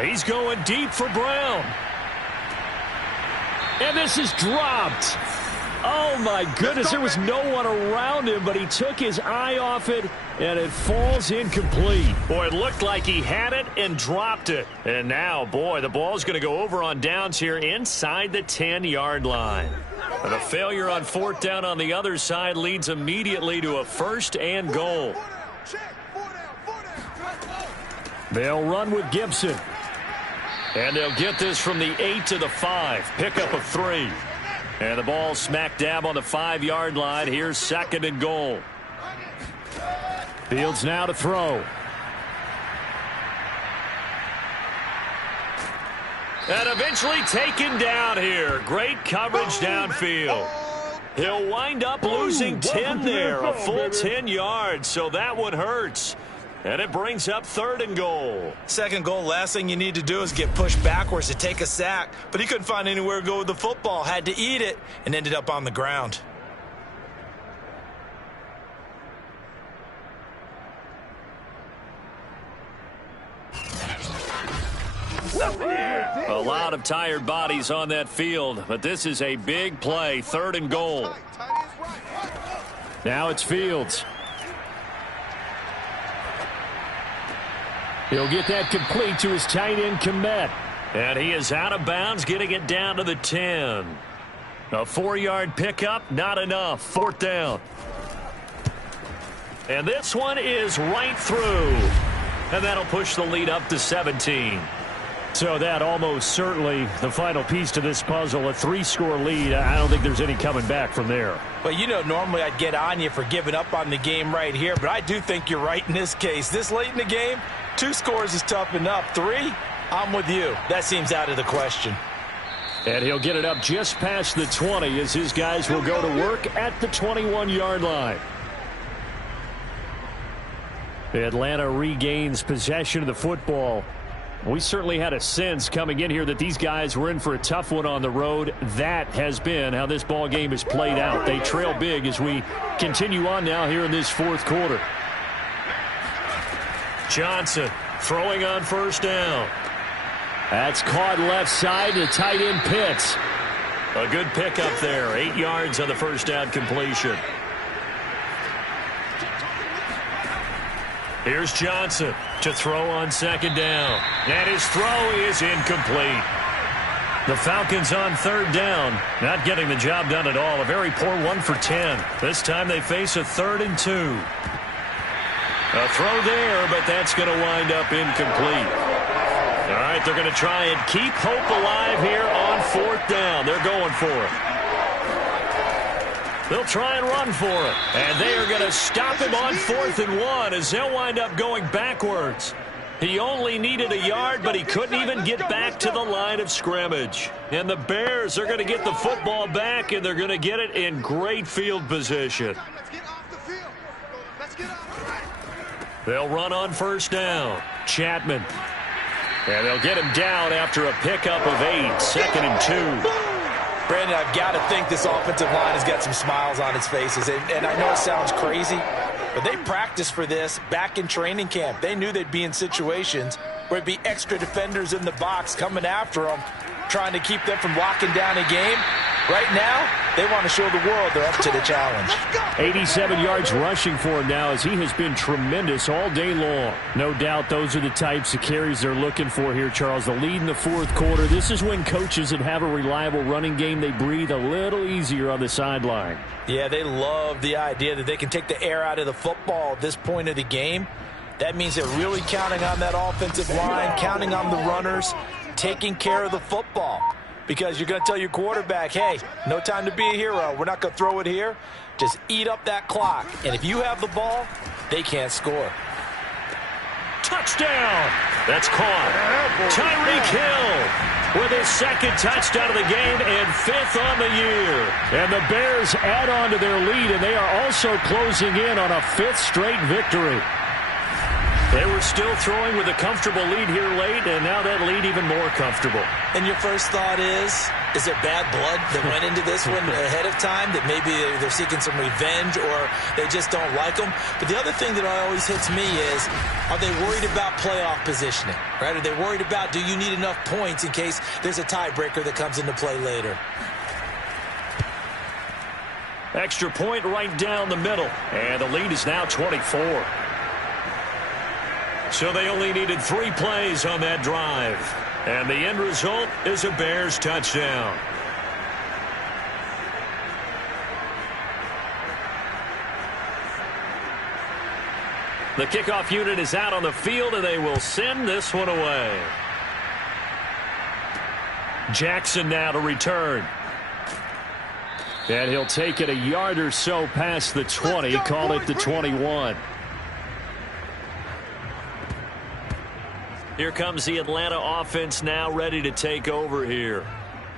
He's going deep for Brown. And this is dropped. Oh, my goodness. There was no one around him, but he took his eye off it, and it falls incomplete. Boy, it looked like he had it and dropped it. And now, boy, the ball's going to go over on downs here inside the 10-yard line. And a failure on 4th down on the other side leads immediately to a 1st and goal. They'll run with Gibson. And they'll get this from the 8 to the 5. Pickup of 3. And the ball smack dab on the 5-yard line. Here's 2nd and goal. Fields now to throw. And eventually taken down here. Great coverage downfield. He'll wind up losing 10 there. A full 10 yards. So that one hurts. And it brings up 3rd and goal. 2nd goal, last thing you need to do is get pushed backwards to take a sack. But he couldn't find anywhere to go with the football. Had to eat it and ended up on the ground. A lot of tired bodies on that field. But this is a big play. 3rd and goal. Now it's Fields. He'll get that complete to his tight end, Kmet. And he is out of bounds, getting it down to the 10. A 4-yard pickup, not enough. 4th down. And this one is right through. And that'll push the lead up to 17. So that almost certainly the final piece to this puzzle, a 3-score lead. I don't think there's any coming back from there. But, you know, normally I'd get on you for giving up on the game right here, but I do think you're right in this case. This late in the game, 2 scores is tough enough. 3, I'm with you. That seems out of the question. And he'll get it up just past the 20 as his guys will go to work at the 21-yard line. Atlanta regains possession of the football. We certainly had a sense coming in here that these guys were in for a tough one on the road. That has been how this ball game has played out. They trail big as we continue on now here in this fourth quarter. Johnson throwing on first down. That's caught left side to tight end Pitts. A good pickup there. 8 yards on the first down completion. Here's Johnson to throw on second down. And his throw is incomplete. The Falcons on third down, not getting the job done at all. A very poor 1 for 10. This time they face a 3rd and 2. A throw there, but that's going to wind up incomplete. All right, they're going to try and keep hope alive here on fourth down. They're going for it. They'll try and run for it. And they are going to stop him on 4th and 1 as they'll wind up going backwards. He only needed a yard, but he couldn't even get back to the line of scrimmage. And the Bears are going to get the football back, and they're going to get it in great field position. They'll run on first down. Chapman. And they'll get him down after a pickup of 8. 2nd and 2. Brandon, I've got to think this offensive line has got some smiles on its faces. And I know it sounds crazy, but they practiced for this back in training camp. They knew they'd be in situations where it'd be extra defenders in the box coming after them, trying to keep them from locking down a game. Right now, they want to show the world they're up to the challenge. 87 yards rushing for him now as he has been tremendous all day long. No doubt those are the types of carries they're looking for here, Charles. The lead in the fourth quarter. This is when coaches that have a reliable running game, they breathe a little easier on the sideline. Yeah, they love the idea that they can take the air out of the football at this point of the game. That means they're really counting on that offensive line, counting on the runners, taking care of the football. Because you're going to tell your quarterback, hey, no time to be a hero. We're not going to throw it here. Just eat up that clock. And if you have the ball, they can't score. Touchdown! That's caught. Tyreek Hill with his 2nd touchdown of the game and 5th on the year. And the Bears add on to their lead, and they are also closing in on a 5th straight victory. They were still throwing with a comfortable lead here late, and now that lead even more comfortable. And your first thought is there bad blood that went into this one ahead of time, that maybe they're seeking some revenge or they just don't like them? But the other thing that always hits me is, are they worried about playoff positioning? Right? Are they worried about, do you need enough points in case there's a tiebreaker that comes into play later? Extra point right down the middle, and the lead is now 24. So they only needed 3 plays on that drive. And the end result is a Bears touchdown. The kickoff unit is out on the field, and they will send this one away. Jackson now to return. And he'll take it a yard or so past the 20, call it the 21. Here comes the Atlanta offense now ready to take over here.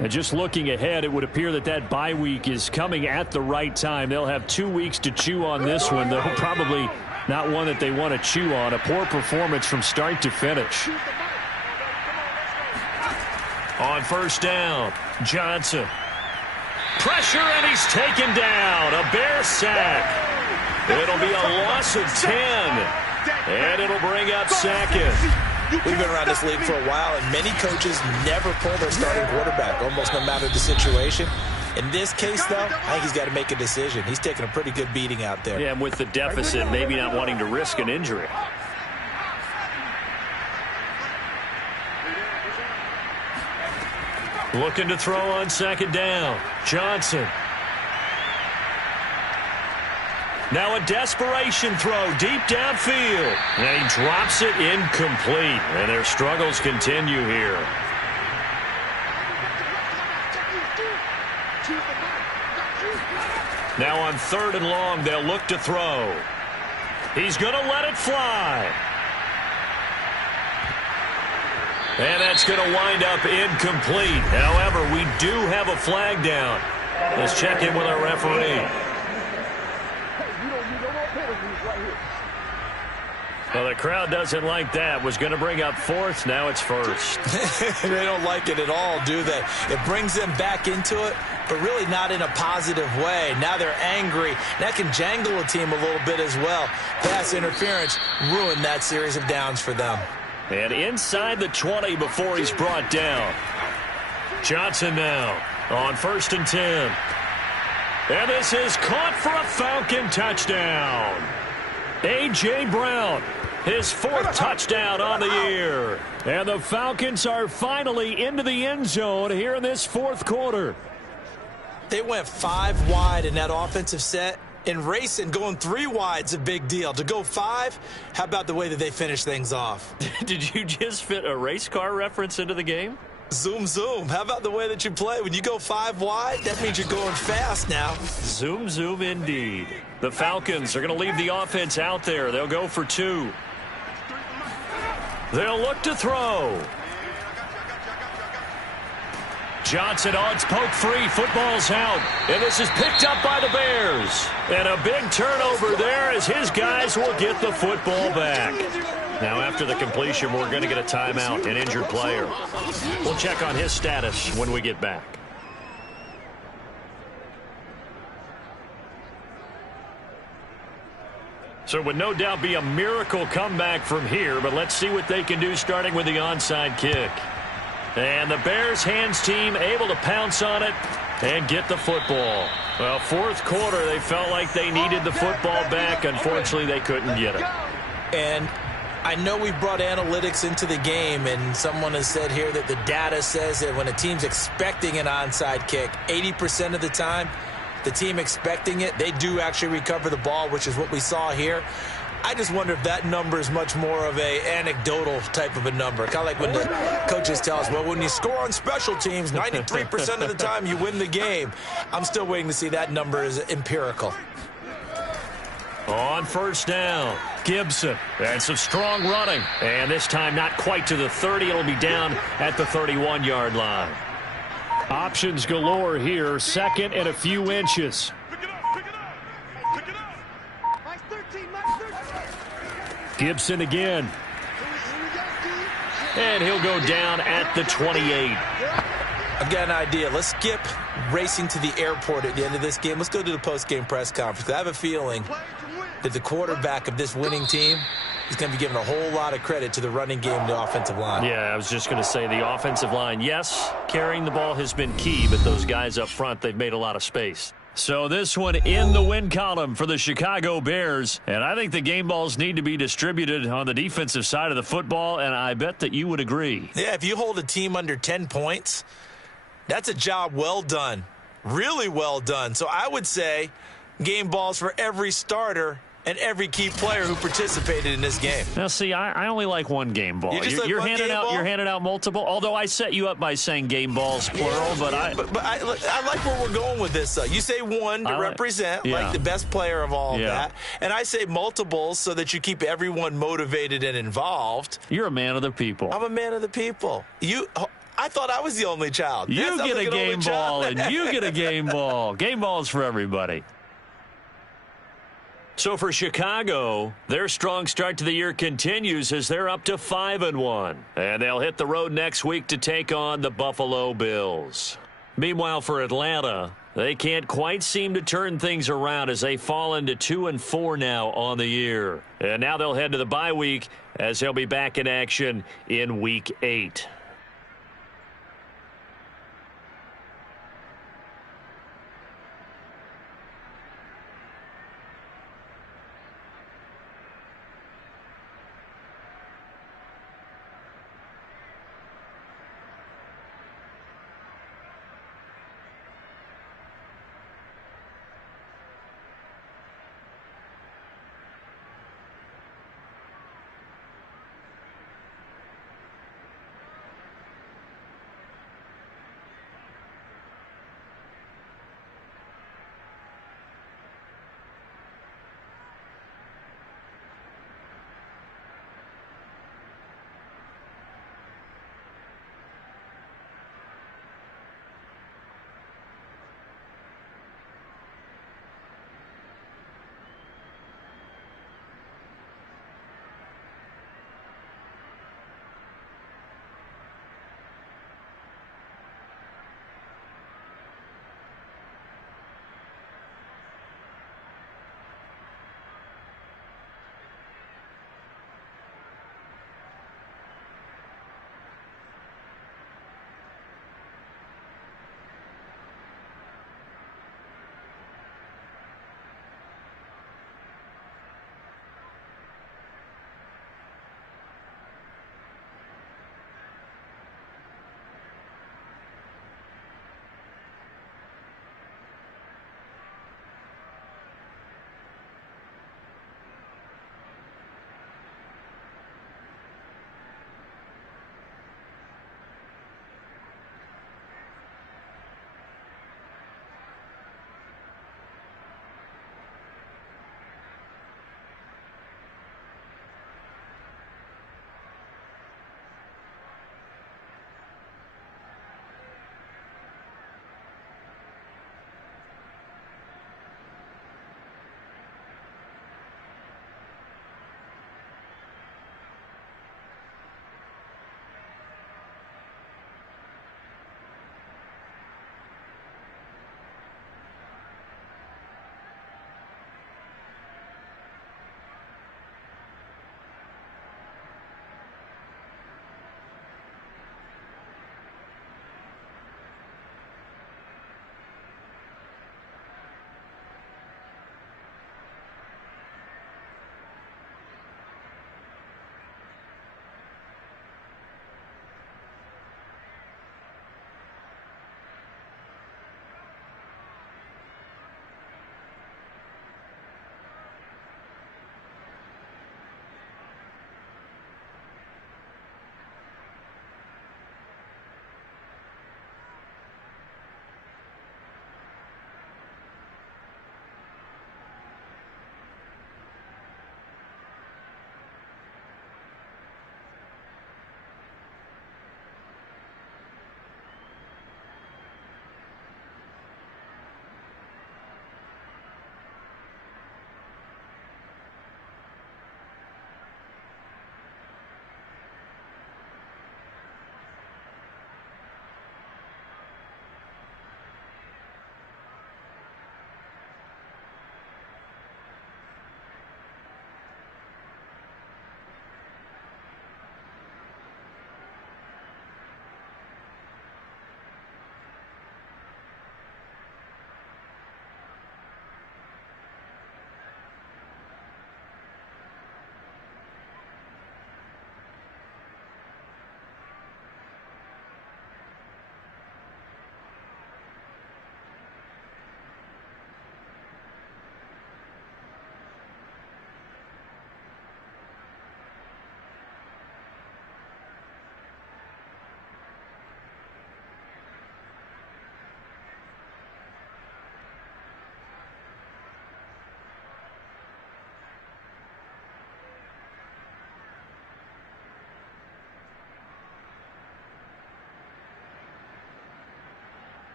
And just looking ahead, it would appear that that bye week is coming at the right time. They'll have 2 weeks to chew on this one, though probably not one that they want to chew on. A poor performance from start to finish. On first down, Johnson. Pressure, and he's taken down. A Bear sack. It'll be a loss of 10. And it'll bring up 2nd. We've been around this league for a while, and many coaches never pull their starting quarterback, almost no matter the situation. In this case, though, I think he's got to make a decision. He's taking a pretty good beating out there. Yeah, and with the deficit, maybe not wanting to risk an injury. Looking to throw on second down. Johnson. Now a desperation throw deep downfield. And he drops it incomplete. And their struggles continue here. Now on 3rd and long, they'll look to throw. He's going to let it fly. And that's going to wind up incomplete. However, we do have a flag down. Let's check in with our referee. Well, the crowd doesn't like that. Was going to bring up fourth. Now it's first. They don't like it at all, do they? It brings them back into it, but really not in a positive way. Now they're angry. That can jangle a team a little bit as well. Pass interference ruined that series of downs for them. And inside the 20 before he's brought down. Johnson now on 1st and 10. And this is caught for a Falcon touchdown. A.J. Brown, his 4th touchdown on the year. And the Falcons are finally into the end zone here in this 4th quarter. They went 5 wide in that offensive set. And racing, going 3 wide's a big deal. To go 5, how about the way that they finish things off? Did you just fit a race car reference into the game? Zoom, zoom. How about the way that you play? When you go 5 wide, that means you're going fast now. Zoom, zoom indeed. The Falcons are going to leave the offense out there. They'll go for 2. They'll look to throw. Johnson odds poke free. Football's out. And this is picked up by the Bears. And a big turnover there as his guys will get the football back. Now after the completion, we're going to get a timeout, an injured player. We'll check on his status when we get back. So it would no doubt be a miracle comeback from here, but let's see what they can do starting with the onside kick. And the Bears hands team able to pounce on it and get the football. Well, 4th quarter, they felt like they needed the football back. Unfortunately, they couldn't get it. And I know we brought analytics into the game, and someone has said here that the data says that when a team's expecting an onside kick, 80% of the time, the team expecting it, they do actually recover the ball, which is what we saw here. I just wonder if that number is much more of a anecdotal type of a number. Kind of like when the coaches tell us, well, when you score on special teams, 93% of the time you win the game. I'm still waiting to see that number is empirical. On 1st down, Gibson. And some strong running. And this time not quite to the 30. It'll be down at the 31-yard line. Options galore here. 2nd and a few inches. Gibson again. And he'll go down at the 28. I've got an idea. Let's skip racing to the airport at the end of this game. Let's go to the post-game press conference. I have a feeling that the quarterback of this winning team is going to be given a whole lot of credit to the running game and the offensive line. Yeah, I was just going to say the offensive line, yes, carrying the ball has been key, but those guys up front, they've made a lot of space. So this one in the win column for the Chicago Bears. And I think the game balls need to be distributed on the defensive side of the football, and I bet that you would agree. Yeah, if you hold a team under 10 points, that's a job well done. Really well done. So I would say game balls for every starter and every key player who participated in this game. Now, see, I only like one game ball. You're handing out multiple. Although I set you up by saying game balls plural, but I like where we're going with this. You say one to represent like the best player of all of that, and I say multiples so that you keep everyone motivated and involved. You're a man of the people. I'm a man of the people. I thought I was the only child. You get a game ball, and you get a game ball. Game balls for everybody. So for Chicago, their strong start to the year continues as they're up to 5-1. And they'll hit the road next week to take on the Buffalo Bills. Meanwhile, for Atlanta, they can't quite seem to turn things around as they fall into 2-4 now on the year. And now they'll head to the bye week as they'll be back in action in Week 8.